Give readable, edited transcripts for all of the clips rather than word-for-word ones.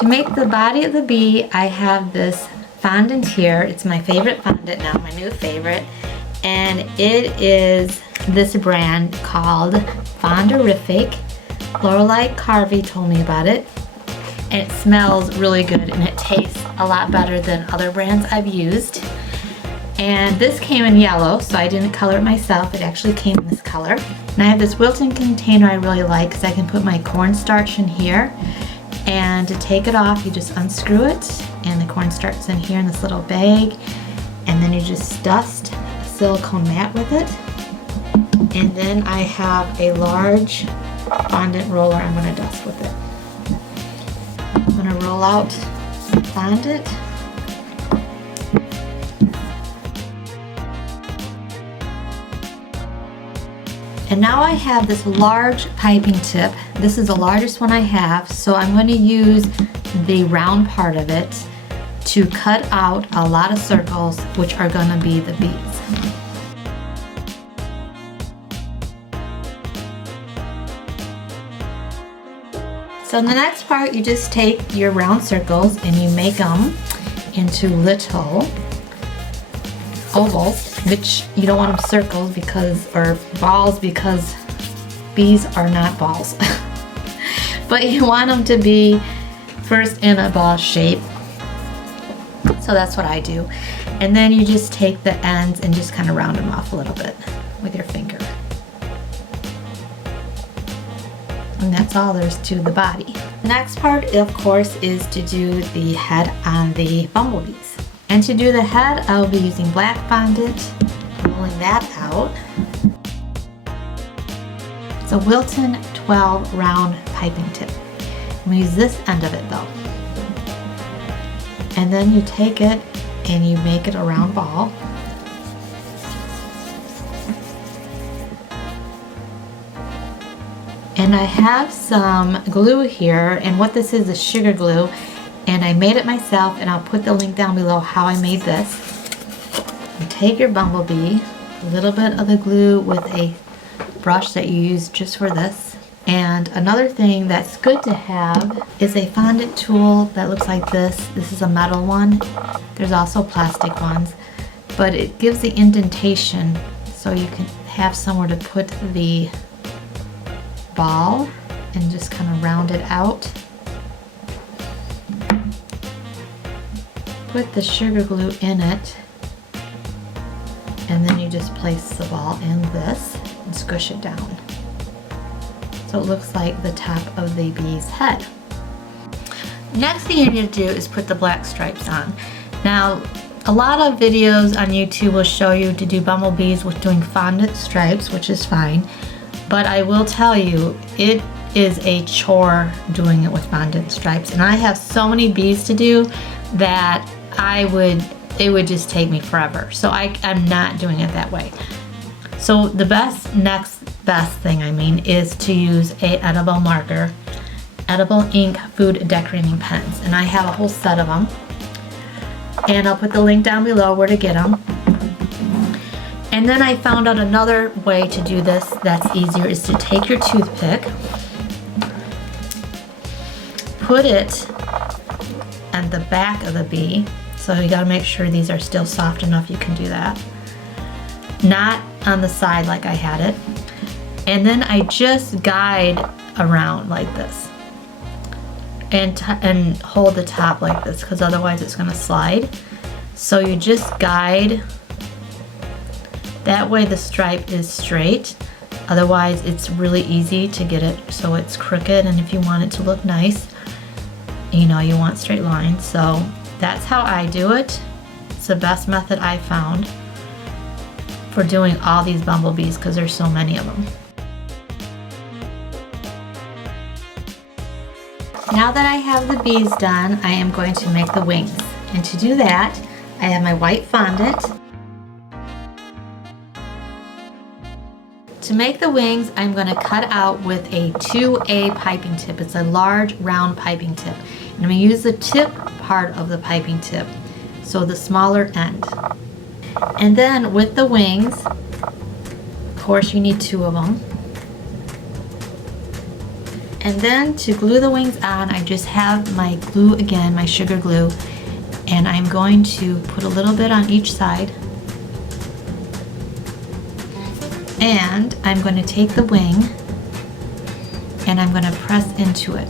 To make the body of the bee, I have this fondant here. It's my favorite fondant now, my new favorite. And it is this brand called Fonderific. Lorelei Carvey told me about it. And it smells really good and it tastes a lot better than other brands I've used. And this came in yellow, so I didn't color it myself. It actually came in this color. And I have this Wilton container I really like because I can put my cornstarch in here. And to take it off, you just unscrew it, and the cornstarch's in here in this little bag. And then you just dust a silicone mat with it. And then I have a large fondant roller I'm going to dust with it. I'm going to roll out fondant. And now I have this large piping tip. This is the largest one I have, so I'm going to use the round part of it to cut out a lot of circles, which are going to be the bees. So in the next part, you just take your round circles and you make them into little ovals, which you don't want them circles or balls because bees are not balls. But you want them to be first in a ball shape. So that's what I do. And then you just take the ends and just kind of round them off a little bit with your finger. And that's all there is to the body. The next part, of course, is to do the head on the bumblebees. And to do the head, I'll be using black fondant, rolling that out. It's a Wilton 12 round piping tip. I'm going to use this end of it though. And then you take it and you make it a round ball. And I have some glue here, and what this is sugar glue, and I made it myself, and I'll put the link down below how I made this. You take your bumblebee, a little bit of the glue with a brush that you use just for this. And another thing that's good to have is a fondant tool that looks like this. This is a metal one. There's also plastic ones, but it gives the indentation so you can have somewhere to put the ball and just kind of round it out. Put the sugar glue in it, and then you just place the ball in this and squish it down. So it looks like the top of the bee's head. Next thing you need to do is put the black stripes on. Now, a lot of videos on YouTube will show you to do bumblebees with doing fondant stripes, which is fine. But I will tell you, it is a chore doing it with fondant stripes. And I have so many bees to do that it would just take me forever. So I'm not doing it that way. So the next best thing is to use a edible marker, edible ink food decorating pens. And I have a whole set of them. And I'll put the link down below where to get them. And then I found out another way to do this that's easier is to take your toothpick, put it on the back of the bee. So you gotta make sure these are still soft enough you can do that. Not on the side like I had it. And then I just guide around like this. And hold the top like this, because otherwise it's gonna slide. So you just guide. That way the stripe is straight. Otherwise it's really easy to get it so it's crooked, and if you want it to look nice, you want straight lines. So that's how I do it. It's the best method I found for doing all these bumblebees because there's so many of them. Now that I have the bees done, I am going to make the wings. And to do that, I have my white fondant. To make the wings, I'm going to cut out with a 2A piping tip. It's a large round piping tip. And I'm going to use the tip part of the piping tip, so the smaller end. And then with the wings, of course you need 2 of them. And then to glue the wings on, I just have my glue again, my sugar glue, and I'm going to put a little bit on each side. And I'm going to take the wing and I'm going to press into it.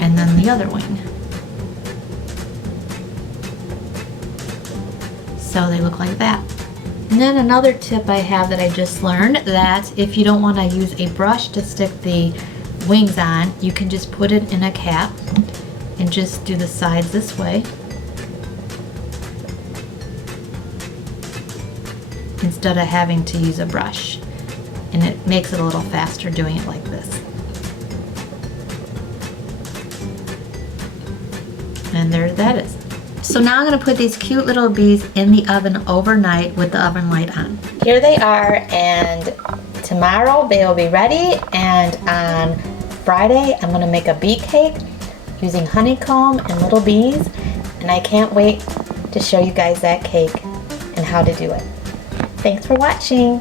And then the other wing. So they look like that. And then another tip I have that I just learned, that if you don't want to use a brush to stick the wings on, you can just put it in a cap and just do the sides this way instead of having to use a brush. And it makes it a little faster doing it like this. And there that is. So now I'm going to put these cute little bees in the oven overnight with the oven light on. Here they are, and tomorrow they will be ready, and on Friday I'm going to make a bee cake using honeycomb and little bees, and I can't wait to show you guys that cake and how to do it. Thanks for watching.